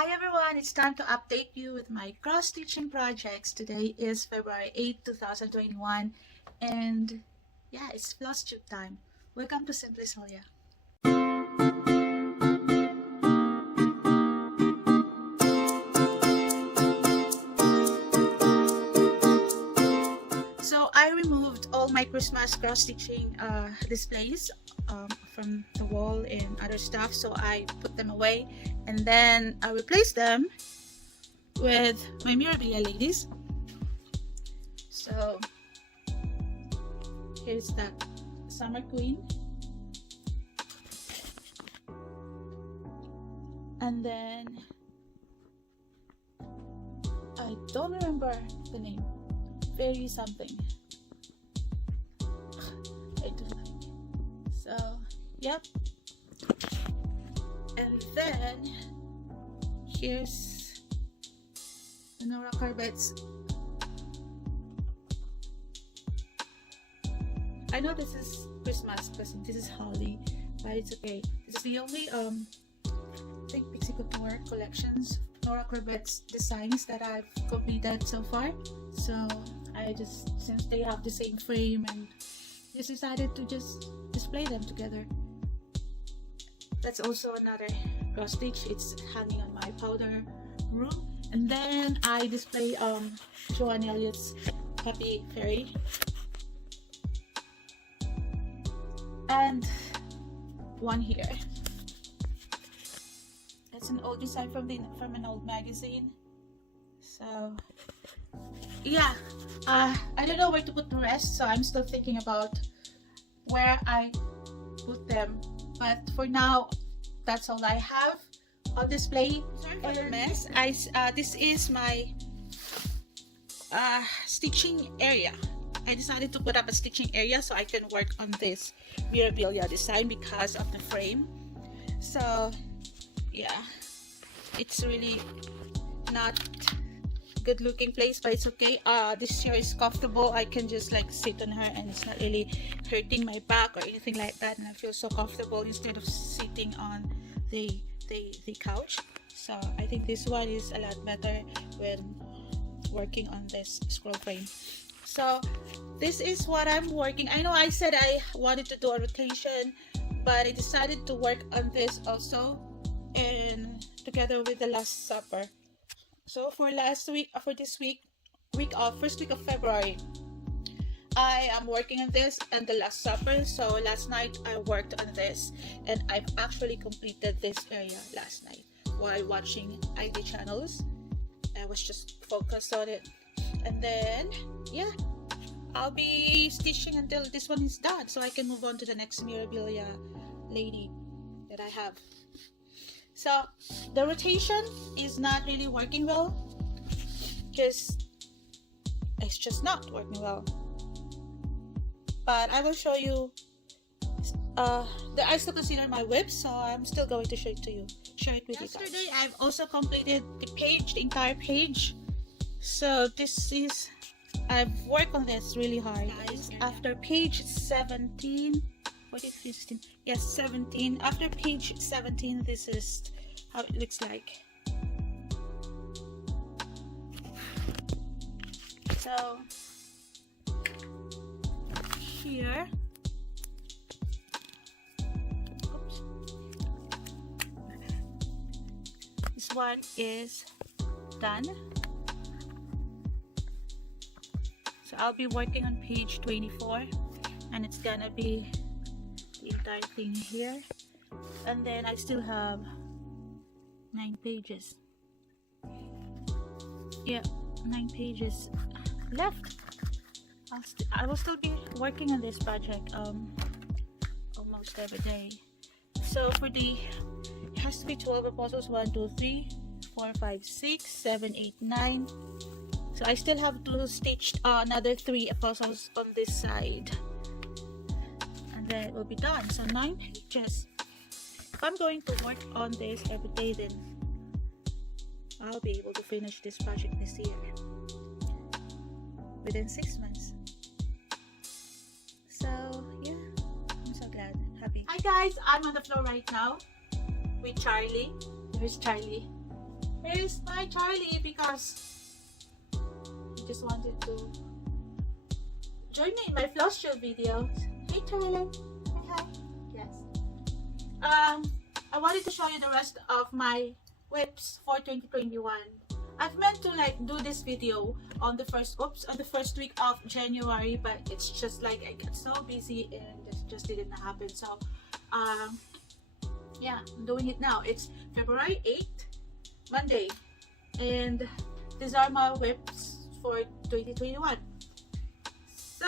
Hi everyone, it's time to update you with my cross-stitching projects. Today is February 8, 2021 and yeah, it's Flosstube time. Welcome to Simply Celia. So I removed all my Christmas cross-stitching displays from the wall and other stuff, so I put them away and then I replaced them with my Mirabilia ladies. So here's that Summer Queen, and then I don't remember the name, Fairy something. So yep, and then here's the Nora Carpets. I know this is Christmas because this is Holly, but it's okay. This is the only I think Pixie Couture collections Nora Corbett's designs that I've completed so far. So I just, since they have the same frame, and just decided to just display them together. That's also another cross stitch. It's hanging on my powder room. And then I display Joan Elliot's Happy Fairy. And one here. That's an old design from an old magazine. So yeah, I don't know where to put the rest, so I'm still thinking about where I put them. But for now, that's all I have on display. Sorry for the mess. This is my stitching area. I decided to put up a stitching area so I can work on this Mirabilia design because of the frame. So yeah, it's really not good looking place, but it's okay. This chair is comfortable. I can just like sit on her and it's not really hurting my back or anything like that, and I feel so comfortable instead of sitting on the couch. So I think this one is a lot better when working on this scroll frame. So this is what I'm working. I know I said I wanted to do a rotation, but I decided to work on this also, and together with the Last Supper. So for last week, for this first week of February, I am working on this and the Last Supper. So last night I worked on this, and I've actually completed this area last night while watching ID channels. I was just focused on it, and then yeah, I'll be stitching until this one is done, so I can move on to the next Mirabilia lady that I have. So the rotation is not really working well because it's just not working well. But I will show you. I still consider my whip, so I'm still going to share it with you guys. Yesterday, I've also completed the entire page. So this is, I've worked on this really hard, guys. After page 17. What is 16? Yes, 17. After page 17, this is how it looks like. So here, oops, this one is done. So I'll be working on page 24, and it's gonna be the entire thing here, and then I still have 9 pages. Yeah, 9 pages left. I will still be working on this project almost every day. So for it has to be 12 apostles, 1 2 3 4 5 6 7 8 9. So I still have to stitch another 3 apostles on this side, and then it will be done. So 9 pages. If I'm going to work on this every day, then I'll be able to finish this project this year within 6 months. So yeah, I'm so glad, happy. Hi guys, I'm on the floor right now with Charlie. There's Charlie. here's my Charlie because he just wanted to join me in my Flosstube video. Hey Charlie. Hi. Yes. I wanted to show you the rest of my whips for 2021. I've meant to like do this video on the first week of January, but it's just like I got so busy and it just didn't happen. So yeah, I'm doing it now. It's February 8th, Monday, and these are my whips for 2021. So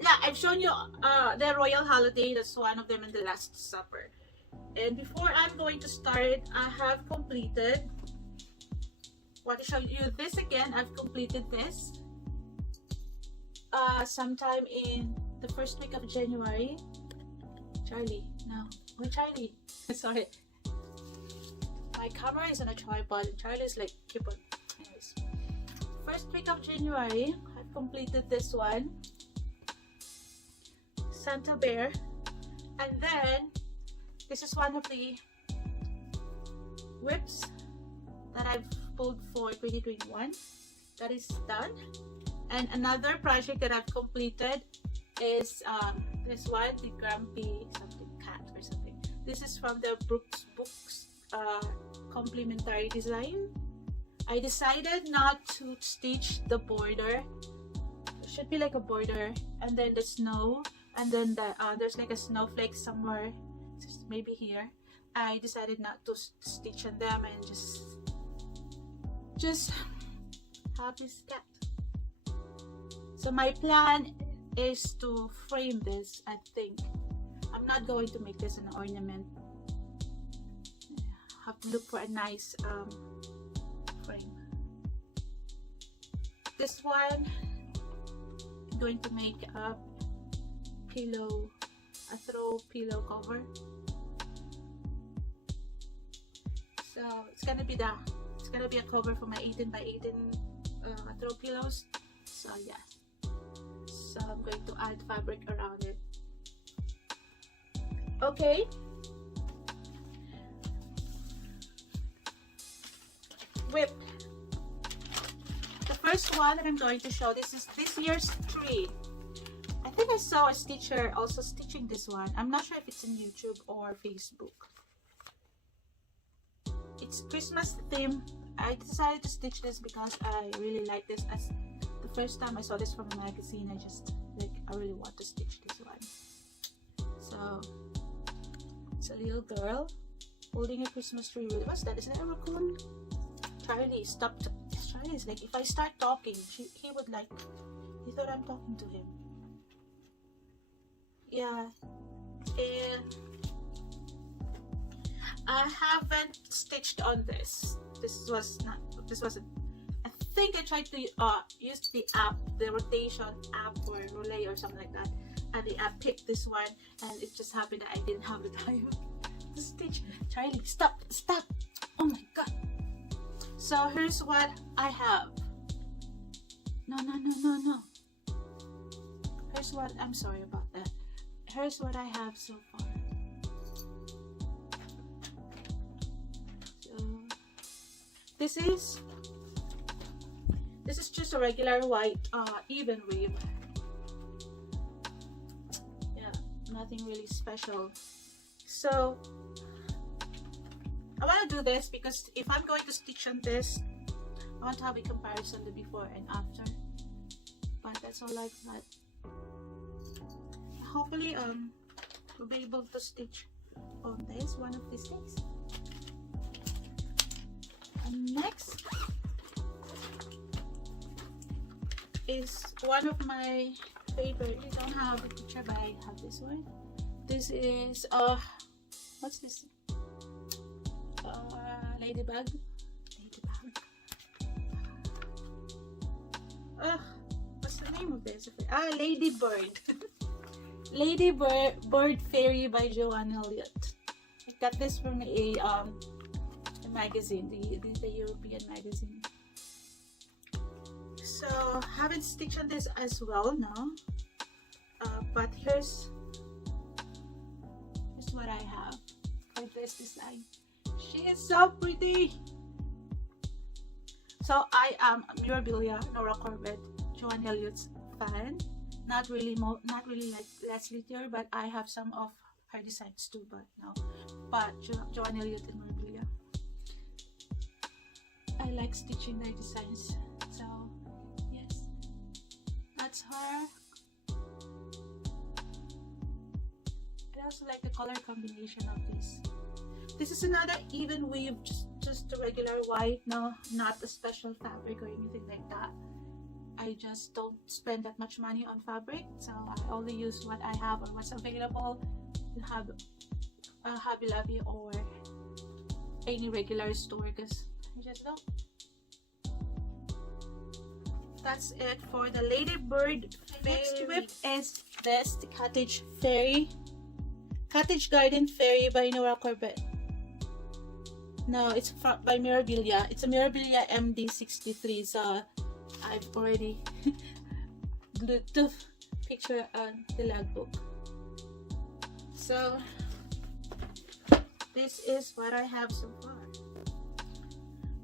yeah, I've shown you the Royal Holiday. That's one of them, in the Last Supper. And before I'm going to start, I have completed. Want to show you this again. I've completed this sometime in the first week of January. Charlie, no. Oh, Charlie. Sorry. My camera is on a tripod and Charlie's like, keep on. Anyways. First week of January, I've completed this one. Santa Bear. And then, this is one of the whips that I've pulled for 2021. That is done. And another project that I've completed is this one, the Grumpy something cat or something. This is from the Brooks Books complimentary design. I decided not to stitch the border. It should be like a border, and then the snow, and then the there's like a snowflake somewhere, maybe here. I decided not to stitch on them and just have this cat. So my plan is to frame this. I think I'm not going to make this an ornament. I have to look for a nice frame. This one, I'm going to make a pillow, a throw pillow cover. So it's gonna be a cover for my 18 by 18 throw pillows. So yeah. So I'm going to add fabric around it. Okay. Whip. The first one that I'm going to show, this is this year's tree. I think I saw a stitcher also stitching this one. I'm not sure if it's in YouTube or Facebook. It's Christmas theme. I decided to stitch this because I really like this. As the first time I saw this from a magazine, I really want to stitch this one. So it's a little girl holding a Christmas tree. What's that? Is that a raccoon? Charlie, stop. Charlie's like, if I start talking, he would like, he thought I'm talking to him. Yeah. And I haven't stitched on this. This wasn't. I think I tried to use the app, the rotation app or Relay or something like that, and the app picked this one, and it just happened that I didn't have the time to stitch. Charlie, stop! Oh my god! So here's what I have. No. Here's what, I'm sorry about that. Here's what I have so far. This is just a regular white even weave. Yeah, nothing really special. So I want to do this because if I'm going to stitch on this, I want to have a comparison the before and after. But that's all I've got. Hopefully we'll be able to stitch on this one of these days. And next is one of my favorite. I don't have a picture, but I have this one. This is what's this? Ladybug. What's the name of this? Ladybird. Ladybird Fairy by Joan Elliot. I got this from a magazine, the European magazine. So haven't stitched on this as well now, but here's what I have for this design. She is so pretty. So I am a Mirabilia, Nora Corbett, Joan Elliott's fan. Not really like Leslie Tier, but I have some of her designs too. But no, Joan Elliott and Mirabilia, I like stitching their designs. So yes, that's her. I also like the color combination of this. This is another even weave, just a regular white, no, not a special fabric or anything like that. I just don't spend that much money on fabric, so I only use what I have or what's available in Hobby Lobby or any regular store, because I just don't. That's it for the Ladybird. Next whip is this, the Cottage Garden Fairy by Nora Corbett. No, it's by Mirabilia. It's a Mirabilia MD63, so I've already glued the picture on the logbook. So this is what I have so far.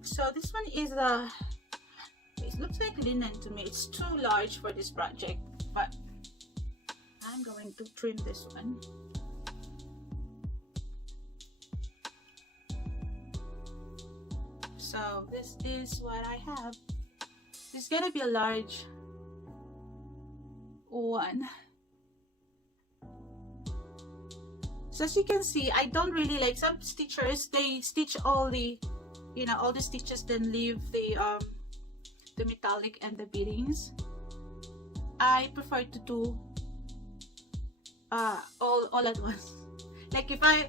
So this one is it looks like linen to me. It's too large for this project, but I'm going to trim this one. So this is what I have. It's gonna be a large one. So as you can see, I don't really like some stitchers. They stitch all the, all the stitches, then leave the metallic and the beadings. I prefer to do all at once. Like if I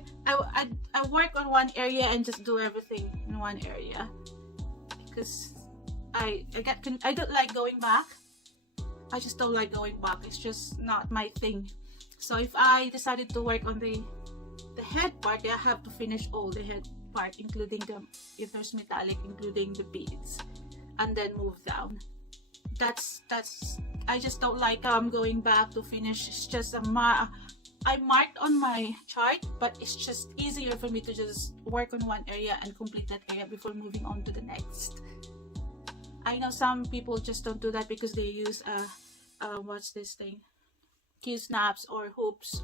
work on one area and just do everything in one area, because I don't like going back. I just don't like going back. It's just not my thing. So if I decided to work on the head part, I have to finish all the head part, including if there's metallic, including the beads, and then move down. That's I just don't like going back to finish. It's just I marked on my chart, but it's just easier for me to just work on one area and complete that area before moving on to the next. I know some people just don't do that because they use what's this thing, Q-snaps or hoops,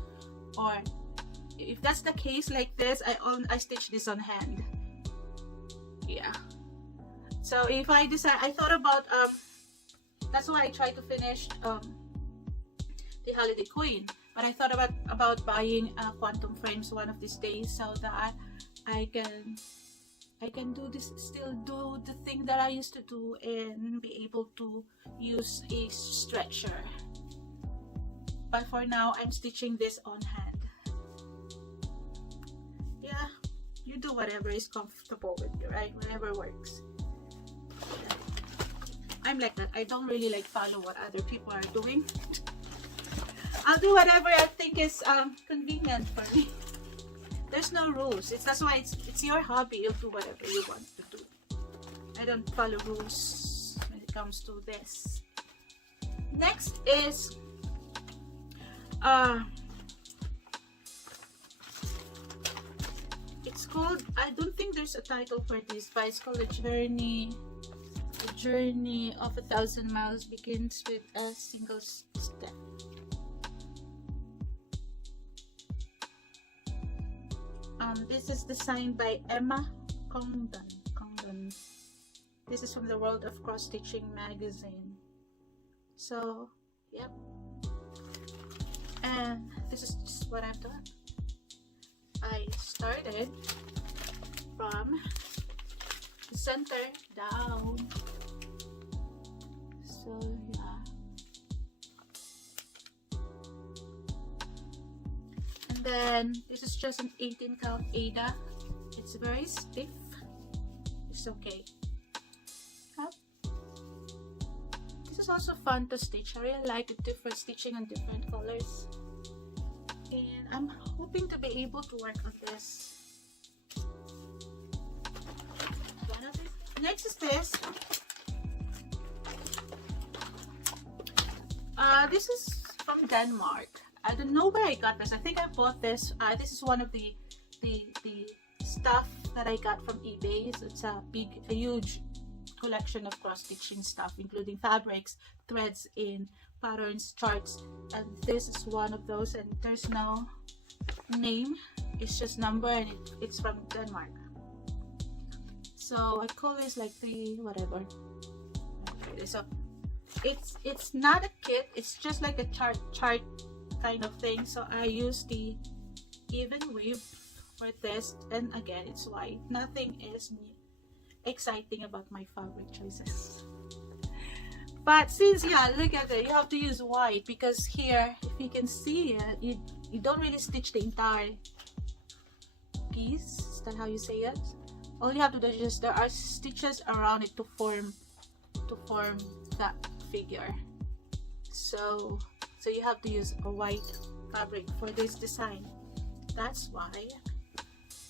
or if that's the case like this, I stitch this on hand. Yeah. So if I decide, I thought about that's why I try to finish the Holiday Queen. But I thought about buying quantum frames one of these days, so that I can do this, still do the thing that I used to do, and be able to use a stretcher. But for now, I'm stitching this on hand. Yeah, you do whatever is comfortable with you, right? Whatever works. Yeah. I'm like that. I don't really like follow what other people are doing. I'll do whatever I think is convenient for me. There's no rules. That's why it's your hobby. You'll do whatever you want to do. I don't follow rules when it comes to this. Next is it's called, I don't think there's a title for this, but it's called The Journey of 1,000 Miles Begins with a Single Step. This is designed by Emma Congdon. This is from the World of Cross Stitching magazine. So, yep. And this is just what I've done. I started from the center down. So, yeah. And then this is just an 18 count Ada. It's very stiff. It's okay. This is also fun to stitch. I really like the different stitching on different colors. And I'm hoping to be able to work on this. Next is this. This is from Denmark. I don't know where I got this. I think I bought this. This is one of the stuff that I got from eBay. So it's a huge collection of cross-stitching stuff, including fabrics, threads, in patterns, charts, and this is one of those, and there's no name, it's just number, and it's from Denmark. So I call this like the whatever. So it's not a kit, it's just like a chart kind of thing. So I use the even weave for this, and again it's white. Nothing is exciting about my fabric choices, but since, yeah, look at it, you have to use white because here, if you can see it, you don't really stitch the entire piece. Is that how you say it? All you have to do is just, there are stitches around it to form that figure. So you have to use a white fabric for this design. That's why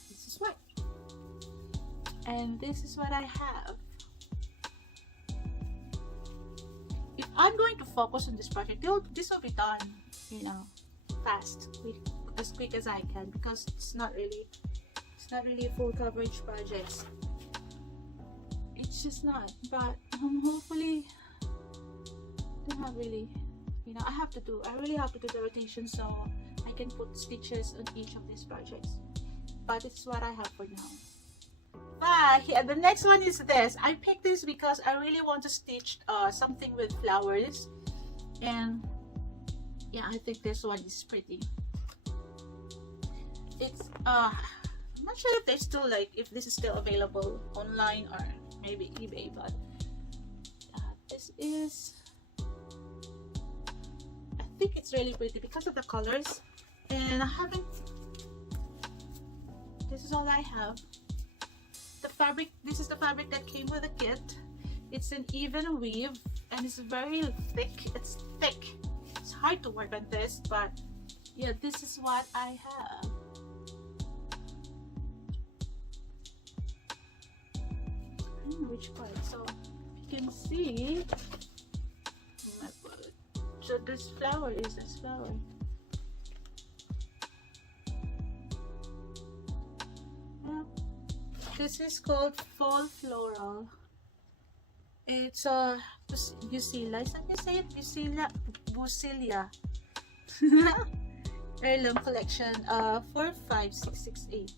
this is white, and this is what I have. If I'm going to focus on this project, this will be done, you know, fast, as quick as I can, because it's not really a full coverage project. It's just not. But hopefully, don't have really, you know, I really have to do the rotation so I can put stitches on each of these projects. But it's what I have for now. But yeah, the next one is this. I picked this because I really want to stitch something with flowers, and yeah, I think this one is pretty. It's I'm not sure if there's still, like, if this is still available online or maybe eBay, but this is, I think it's really pretty because of the colors, and I haven't, this is all I have. The fabric, this is the fabric that came with the kit. It's an even weave and it's very thick. It's thick. It's hard to work on this, but yeah, this is what I have. I don't know which part. So you can see, so this flower is this flower. Yeah. This is called Fall Floral. It's Busilia. Is that you say it? Busilia. Heirloom collection. 45668.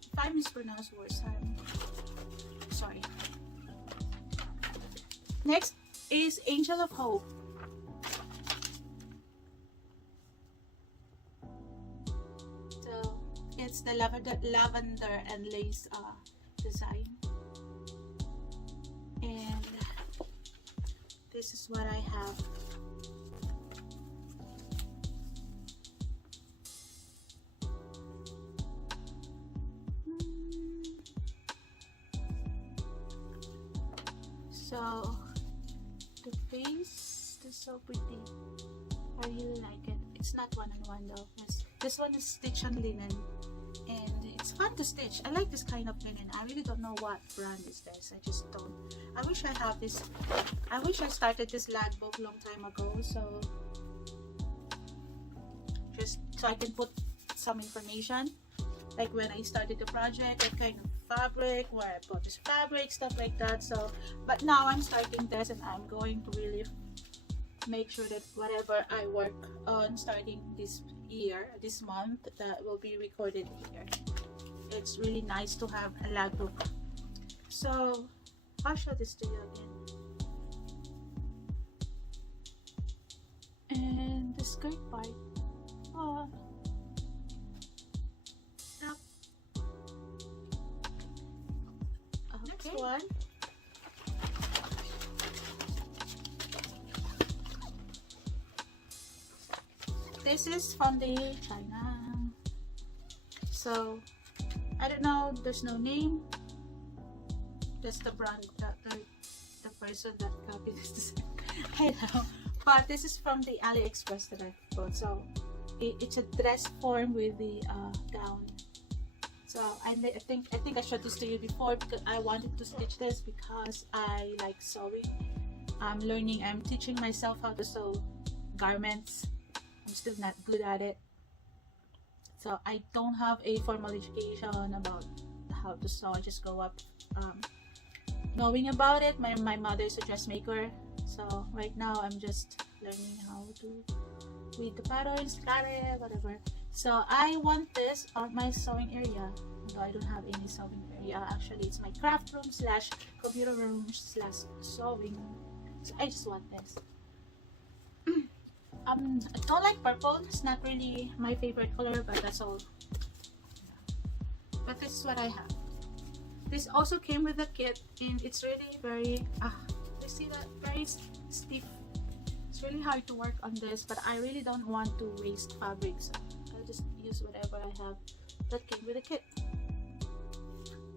If I mispronounce words, I'm sorry. Next is Angel of Hope. It's the lavender and lace design, and this is what I have. So the face is so pretty. I really like it. It's not one-on-one though. This one is stitch on linen, and it's fun to stitch. I like this kind of linen. I really don't know what brand is this. I just don't. I wish I have this. I wish I started this Ladybug long time ago, so just so I can put some information, like when I started the project, what kind of fabric, where I bought this fabric, stuff like that. So, but now I'm starting this, and I'm going to really make sure that whatever I work on starting this year, this month, that will be recorded here. It's really nice to have a Ladybug. So I'll show this to you again. And the skirt part. Oh, yep. Okay. Next one. This is from the China. So I don't know, there's no name. That's the brand, the person that copied this. I know. But this is from the AliExpress that I bought. So it's a dress form with the gown. So I think I showed this to you before because I wanted to stitch this because I like sewing. I'm teaching myself how to sew garments. I'm still not good at it. So I don't have a formal education about how to sew. I just grow up knowing about it. My mother is a dressmaker, so right now I'm just learning how to read the patterns, cut it, whatever. So I want this on my sewing area, although I don't have any sewing area. Actually, it's my craft room slash computer room slash sewing. So I just want this. I don't like purple. It's not really my favorite color, but that's all. But this is what I have. This also came with a kit, and it's really very you see that, very stiff. It's really hard to work on this, but I really don't want to waste fabric, so I'll just use whatever I have that came with a kit.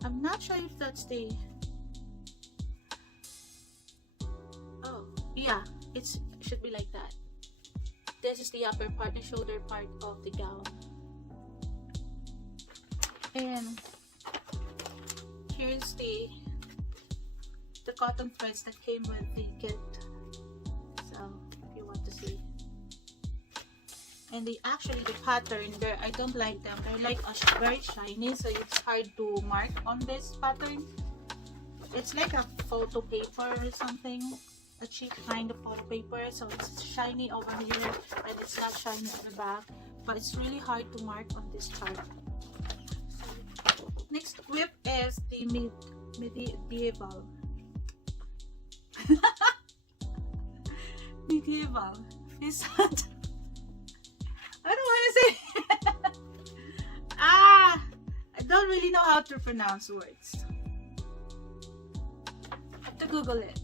I'm not sure if that's the yeah, it should be like that. This is the upper part, the shoulder part of the gown. And here's the cotton threads that came with the kit. So if you want to see. And the pattern there, I don't like them. They're like very shiny, so it's hard to mark on this pattern. It's like a photo paper or something. A cheap kind of photo paper, so it's shiny over here and it's not shiny at the back, but it's really hard to mark on this chart. So, next whip is the medieval medieval. Is that I don't want to say I don't really know how to pronounce words. I have to Google it.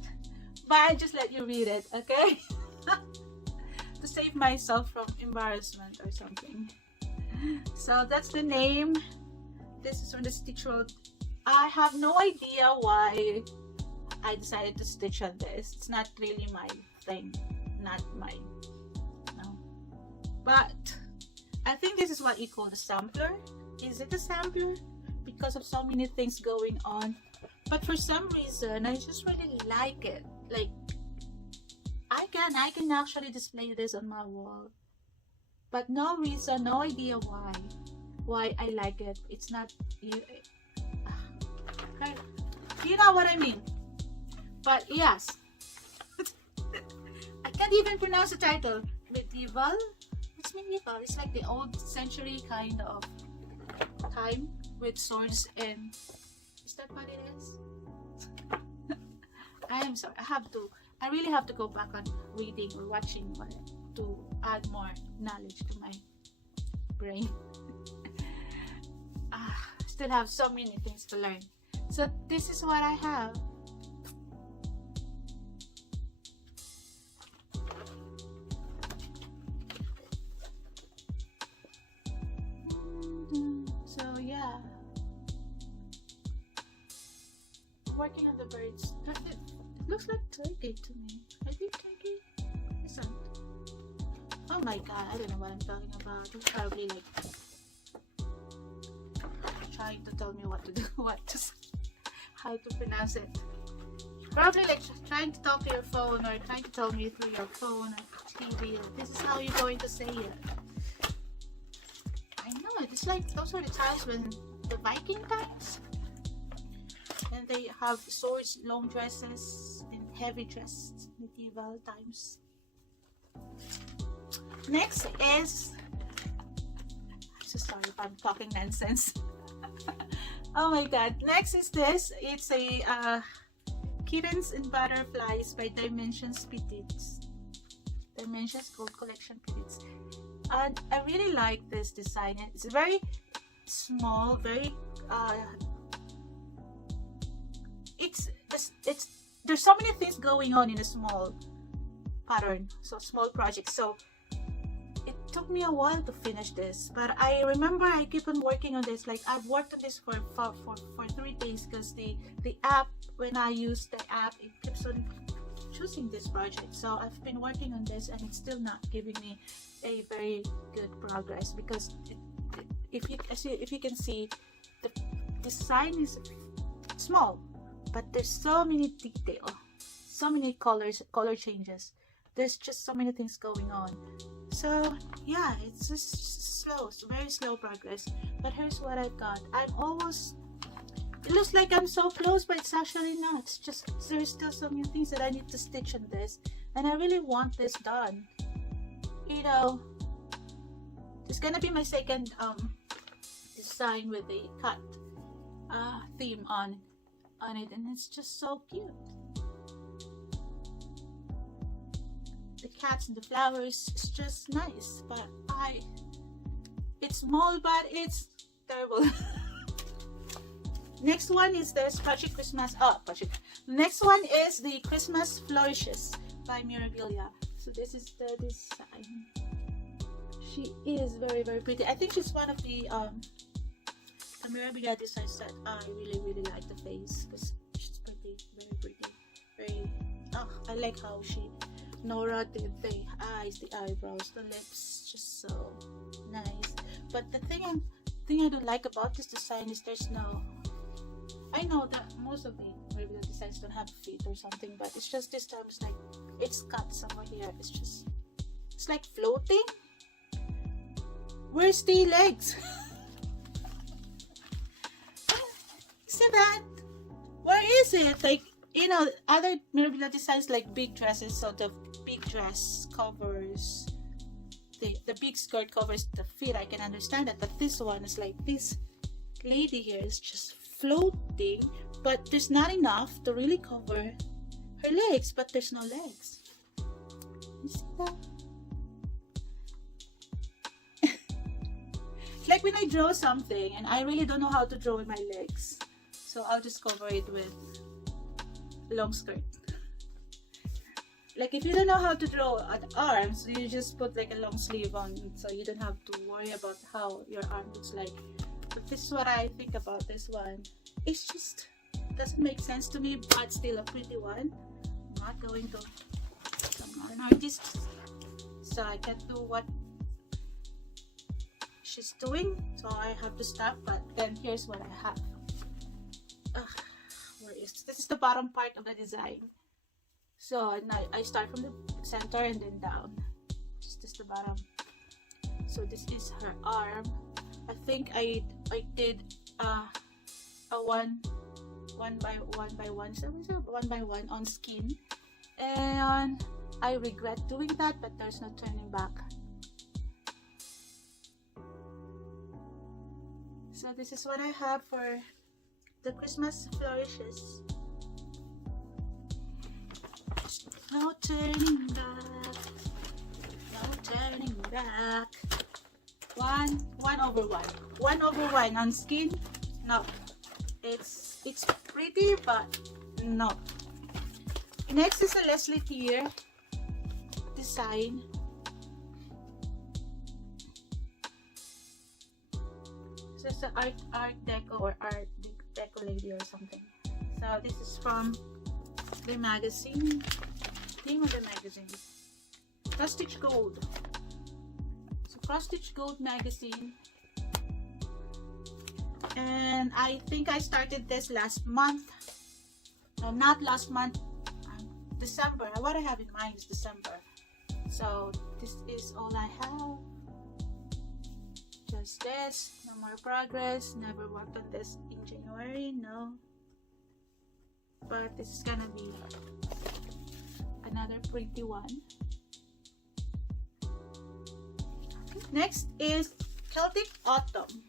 But I just let you read it, okay? To save myself from embarrassment or something. So that's the name. This is from the Stitch World. I have no idea why I decided to stitch on this. It's not really my thing. Not mine. No. But I think this is what you call the sampler. Is it a sampler? Because of so many things going on. But for some reason, I just really like it. Like, I can actually display this on my wall, but no reason, no idea why I like it. It's not you know what I mean. But yes, I can't even pronounce the title. Medieval. It's medieval. It's like the old century kind of time with swords and. Is that what it is? I am sorry. I really have to go back on reading or watching to add more knowledge to my brain. Still have so many things to learn. So this is what I have. So yeah. Working on the birds. It looks like turkey to me. I think turkey isn't. Oh my god, I don't know what I'm talking about. It's probably like trying to tell me what to do, how to pronounce it. Probably like trying to talk to your phone or trying to tell me through your phone or TV. This is how you're going to say it. I know it. It's like those are the times when the Viking times. And they have swords, long dresses, and heavy dresses, medieval times. Next is, I'm so sorry if I'm talking nonsense. Oh my god. Next is this. It's a Kittens and Butterflies by Dimensions Petites. Dimensions Gold Collection Petites. And I really like this design. It's very small, very there's so many things going on in a small pattern, so small project. So it took me a while to finish this, but I remember I keep on working on this. Like I've worked on this for 3 days because the app, when I use the app, it keeps on choosing this project. So I've been working on this and it's still not giving me a very good progress because if you can see, the design is small, but there's so many detail, so many color changes. There's just so many things going on. So yeah, it's just slow, it's very slow progress. But here's what I got. I'm almost, it looks like I'm so close, but it's actually not. It's just there's still so many things that I need to stitch on this, and I really want this done. You know, it's gonna be my second design with the cat theme on it, and it's just so cute. The cats and the flowers, it's just nice, but it's small, but it's terrible. Next one is the Scratchy Christmas. Next one is the Christmas Flourishes by Mirabilia. So this is the design. She is very, very pretty. I think she's one of the Mirabilia designs that I really, really like the face, because she's pretty, very pretty, very. I like how she Nora did the eyes, the eyebrows, the lips, just so nice. But the thing I don't like about this design is there's no. I know that most of the Mirabilia designs don't have feet or something, but it's just this time it's like it's cut somewhere here. It's like floating. Where's the legs? See that? Where is it? Like, you know, other Mirabilia designs like big dresses, so the big dress covers the big skirt covers the feet. I can understand that, but this one is like this lady here is just floating, but there's not enough to really cover her legs, but there's no legs. You see that? Like when I draw something and I really don't know how to draw with my legs, so I'll just cover it with long skirt. Like if you don't know how to draw at arms, you just put like a long sleeve on, so you don't have to worry about how your arm looks like. But this is what I think about this one. It's just doesn't make sense to me, but still a pretty one. I'm not going to. I'm not an artist, so I can't do what she's doing, so I have to stop. But then here's what I have. This is the bottom part of the design. So I start from the center and then down. This is the bottom. So this is her arm. I think I did a one by one on skin, and I regret doing that, but there's no turning back. So this is what I have for the Christmas Flourishes. No turning back. No turning back. One over one on skin. No, it's pretty, but no. Next is a Leslie Tier design. So it's an art deco or art deco lady or something. So this is from the magazine. Name of the magazine, Cross Stitch Gold. So Cross Stitch Gold magazine, and I think I started this last month. No, not last month. December. What I have in mind is December. So this is all I have. Just this. No more progress. Never worked on this in January. No. But this is gonna be another pretty one. Next is Celtic Autumn.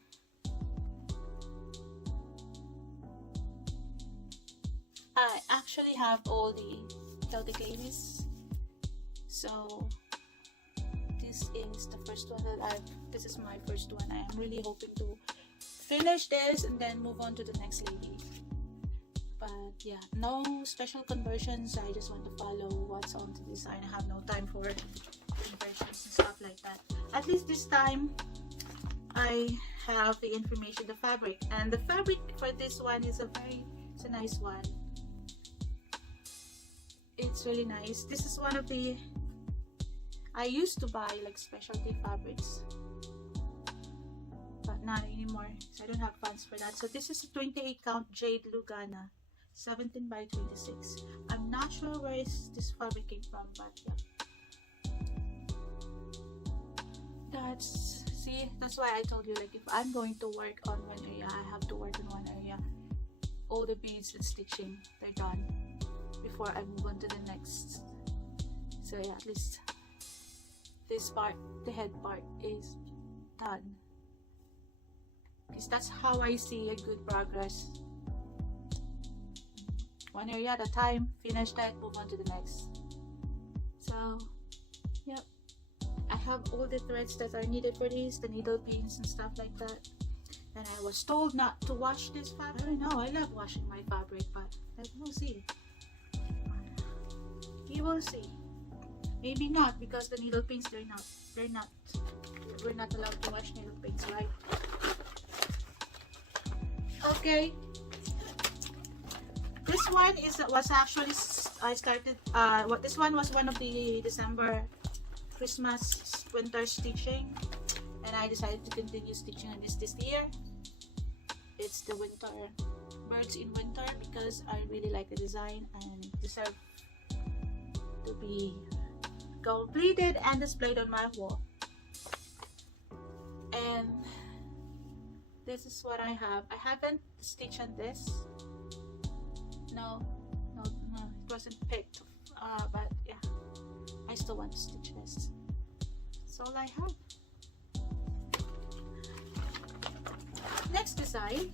I actually have all the Celtic ladies, so this is the first one that this is my first one. I am really hoping to finish this and then move on to the next lady. But yeah, no special conversions. I just want to follow what's on the design. I have no time for conversions and stuff like that. At least this time I have the information, the fabric, and the fabric for this one is it's a nice one. It's really nice. This is one of the I used to buy like specialty fabrics, but not anymore, so I don't have funds for that. So this is a 28 count Jade Lugana, 17 by 26. I'm not sure where this fabric came from, but yeah. that's, see, that's why I told you, like, if I'm going to work on one area, I have to work in one area. All the beads and stitching, they're done before I move on to the next. So yeah, at least this part, the head part, is done. Because that's how I see a good progress. One area at a time, finish that, move on to the next. So, yep. I have all the threads that are needed for this, the needle pins and stuff like that. And I was told not to wash this fabric. I don't know, I love washing my fabric, but we'll see. You will see. Maybe not, because the needle pins, we're not allowed to wash needle pins, right? Okay. This one was actually, I started, this one was one of the December Christmas winter stitching, and I decided to continue stitching on this year. It's the winter, birds in winter, because I really like the design and deserve to be completed and displayed on my wall. And this is what I have. I haven't stitched on this. No, it wasn't picked. But yeah, I still want to stitch this. That's all I have. Next design.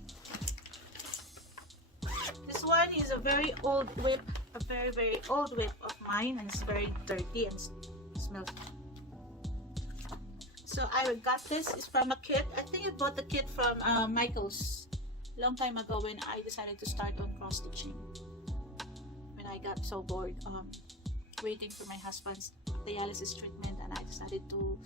This one is a very old whip, a very old whip of mine, and it's very dirty and smells. So I got this. It's from a kit. I think I bought the kit from Michael's long time ago when I decided to start on cross stitching. When I got so bored waiting for my husband's dialysis treatment, and I decided to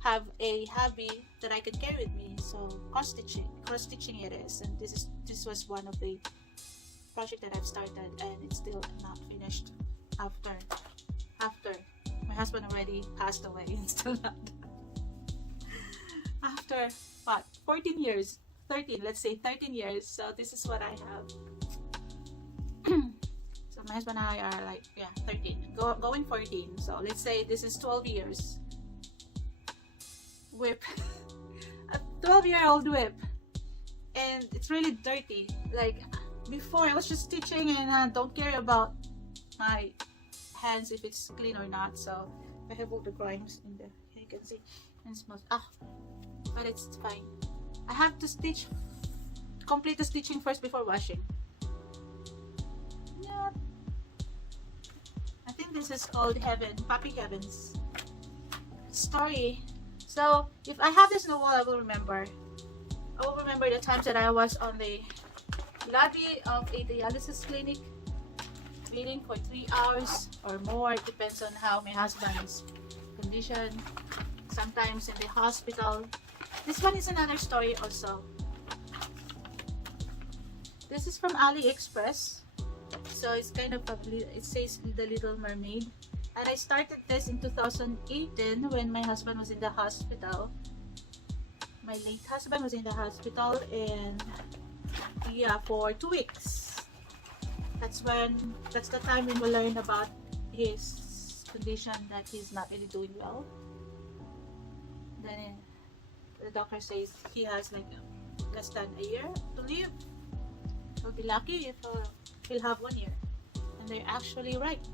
have a hobby that I could carry with me. So cross stitching it is, and this was one of the project that I've started, and it's still not finished after my husband already passed away. It's still not done. After what, 14 years, 13, let's say 13 years. So this is what I have. So my husband and I are like, yeah, 13 going 14, so let's say this is 12 years whip. A 12-year-old whip, and it's really dirty. Like before, I was just stitching and don't care about my hands if it's clean or not. So I have all the grimes in there, you can see, and it smells, but it's fine. I have to complete the stitching first before washing. Yeah, I think this is called Heaven, Puppy Heaven's story. So if I have this in the wall, I will remember the times that I was on the lobby of a dialysis clinic waiting for 3 hours or more. It depends on how my husband's condition. Sometimes in the hospital. This one is another story also. This is from AliExpress. So it's kind of it says the Little Mermaid. And I started this in 2018 when my husband was in the hospital. My late husband was in the hospital, and yeah, for 2 weeks. That's the time when we learned about his condition, that he's not really doing well. Then the doctor says he has like less than a year to live. He'll be lucky if he'll have 1 year. And they're actually right.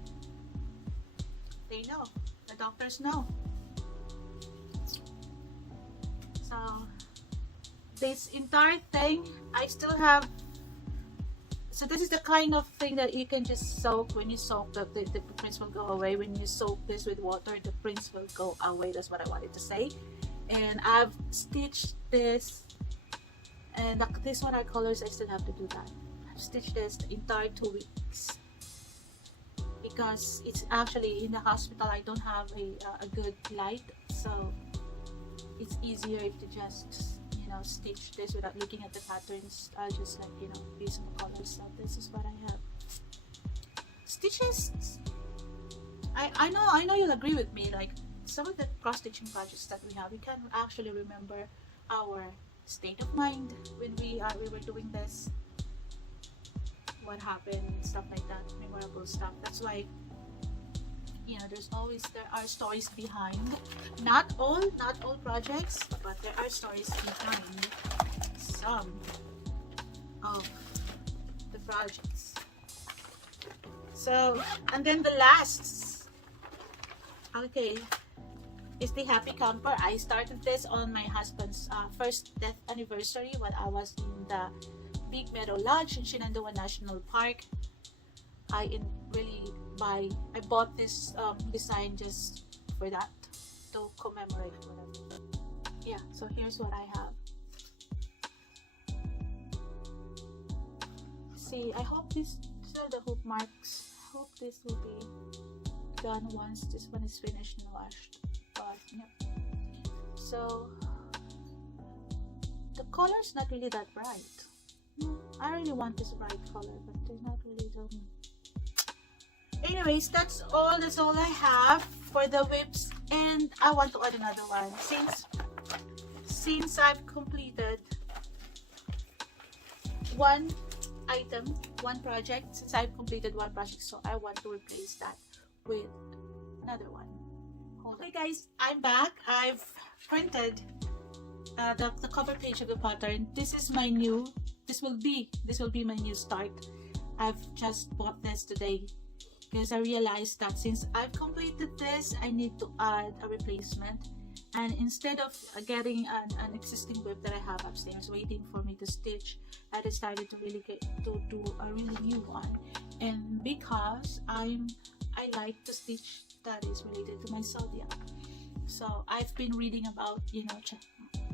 They know. The doctors know. So this entire thing, I still have. So this is the kind of thing that you can just soak. When you soak, the prints will go away. When you soak this with water, the prints will go away. That's what I wanted to say. And I've stitched this, and this one are colors. I still have to do that. I've stitched this the entire 2 weeks because it's actually in the hospital. I don't have a good light, so it's easier if you just stitch this without looking at the patterns. I'll just use some colors. So this is what I have. Stitches. I know you'll agree with me. Like some of the cross stitching projects that we have, we can actually remember our state of mind when we were doing this. What happened, stuff like that, memorable stuff. That's why you know, there are stories behind. Not all projects, but there are stories behind some of the projects. So, and then the last, okay, is the Happy Camper. I started this on my husband's first death anniversary when I was in the Big Meadow Lodge in Shenandoah National Park. I bought this design just for that, to commemorate whatever. Yeah, so here's what I have. See, I hope these are the hook marks. I hope this will be done once this one is finished and washed. But yeah. So the color's not really that bright. I really want this bright color, but they're not really done. Anyways, that's all I have for the whips, and I want to add another one since I've completed one project, so I want to replace that with another one. Okay guys, I'm back. I've printed the cover page of the pattern. This will be my new start. I've just bought this today because I realized that since I've completed this, I need to add a replacement, and instead of getting an existing whip that I have upstairs waiting for me to stitch, I decided to do a really new one. And because I like to stitch that is related to my zodiac, so I've been reading about, you know,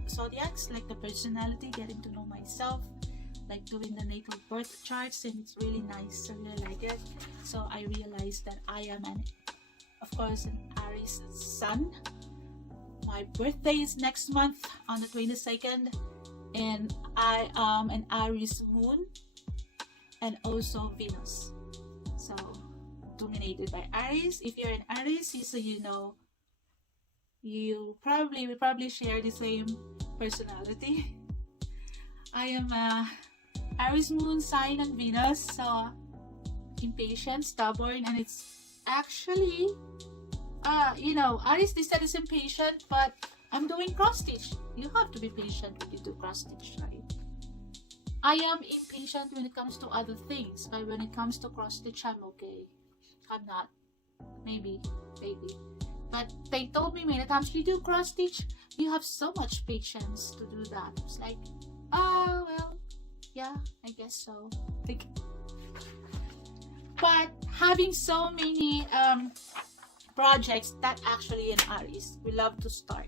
zodiacs, like the personality, getting to know myself, like doing the natal birth charts, and it's really nice. I really like it. So I realized that I am of course an Aries sun. My birthday is next month on the 22nd, and I am an Aries moon and also Venus. So dominated by Aries. If you're an Aries, so you know, we probably share the same personality. I am a Aries moon sign on Venus, so impatient, stubborn, and it's actually you know, Aries, they said is impatient, but I'm doing cross stitch. You have to be patient when you do cross stitch, right? I am impatient when it comes to other things, but when it comes to cross stitch, I'm okay. I'm not. Maybe. But they told me many times, you do cross stitch, you have so much patience to do that. It's like, oh well, yeah, I guess so. But having so many projects, that actually in Aries, we love to start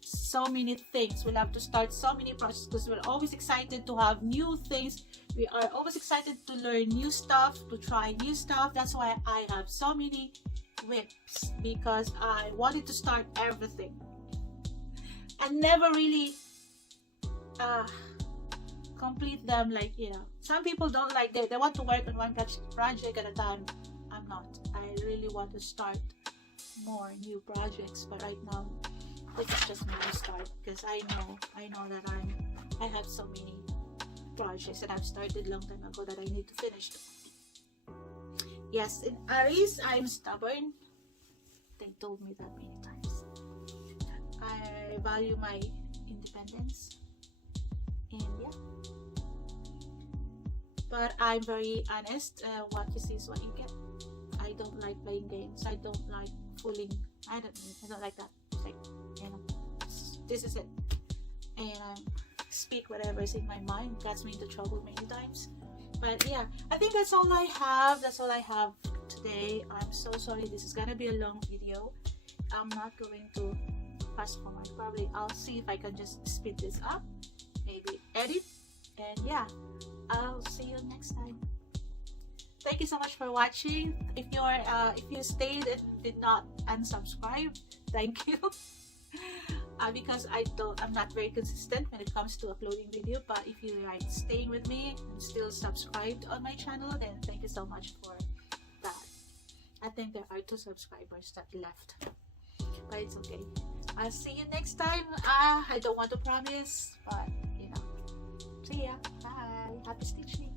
so many things. We love to start so many projects because we're always excited to have new things. We are always excited to learn new stuff, to try new stuff. That's why I have so many whips, because I wanted to start everything and never really complete them. Like, you know, some people don't like that. They want to work on one project at a time. I'm not. I really want to start more new projects, but right now this is just my start, because I know that I have so many projects that I've started long time ago that I need to finish. Yes, in Aries, I'm stubborn. They told me that many times. I value my independence, and yeah. But I'm very honest. What you see is what you get. I don't like playing games. I don't like fooling. I don't like that. It's like, you know, this is it. And speak whatever is in my mind. Gets me into trouble many times. But yeah, I think that's all I have. That's all I have today. I'm so sorry. This is gonna be a long video. I'm not going to fast forward. Probably I'll see if I can just speed this up. Maybe edit. And yeah, I'll see you next time. Thank you so much for watching. If you stayed and did not unsubscribe, thank you. Because I'm not very consistent when it comes to uploading video, but if you are staying with me and still subscribed on my channel, then thank you so much for that. I think there are 2 subscribers that left, but it's okay. I'll see you next time. I don't want to promise, but you know. See ya. Bye. Happy stitching.